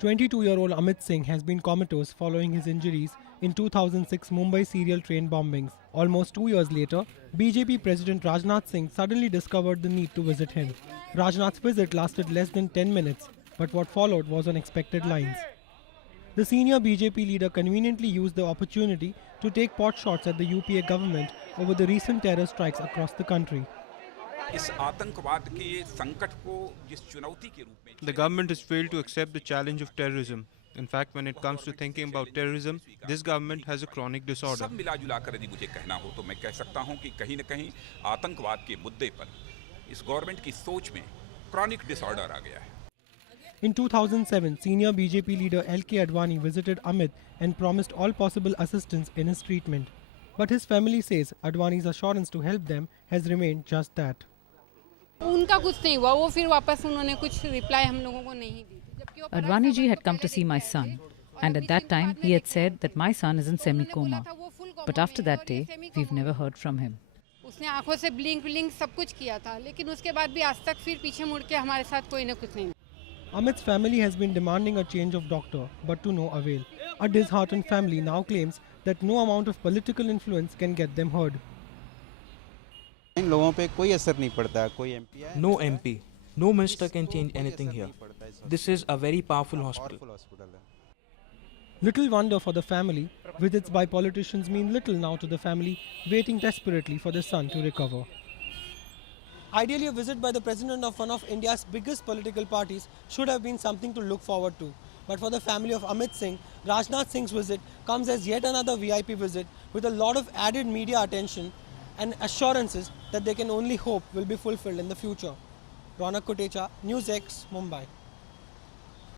22-year-old Amit Singh has been comatose following his injuries in 2006 Mumbai serial train bombings. Almost 2 years later, BJP President Rajnath Singh suddenly discovered the need to visit him. Rajnath's visit lasted less than 10 minutes, but what followed was on expected lines. The senior BJP leader conveniently used the opportunity to take pot shots at the UPA government over the recent terror strikes across the country. The government has failed to accept the challenge of terrorism. In fact, when it comes to thinking about terrorism, this government has a chronic disorder. सब मिला-जुलाकर यदि मुझे कहना हो तो मैं कह सकता हूं कि कहीं न कहीं आतंकवाद के मुद्दे पर इस गवर्नमेंट की सोच में क्रॉनिक डिसऑर्डर आ गया है. In 2007, senior BJP leader L.K. Advani visited Amit and promised all possible assistance in his treatment. But his family says Advani's assurance to help them has remained just that. उनका कुछ नहीं हुआ, वो फिर वापस उन्होंने कुछ रिप्लाई हम लोगों को नहीं दी. Advani ji had come to see my son, and at that time he had said that my son is in semi-coma. But after that day, we've never heard from him. उसने आंखों से blink सब कुछ किया था, लेकिन उसके बाद भी आज तक फिर पीछे मुड़ के हमारे साथ कोई न कुछ नहीं. Amit's family has been demanding a change of doctor, but to no avail. A disheartened family now claims that no amount of political influence can get them heard. इन लोगों पे कोई असर नहीं पड़ता, कोई MP है. No MP, no minister can change anything here. This is a very powerful hospital. Little wonder for the family. Visits by politicians mean little now to the family, waiting desperately for their son to recover. Ideally, a visit by the president of one of India's biggest political parties should have been something to look forward to. But for the family of Amit Singh, Rajnath Singh's visit comes as yet another VIP visit with a lot of added media attention and assurances that they can only hope will be fulfilled in the future. Ronak Kotecha, News X, Mumbai.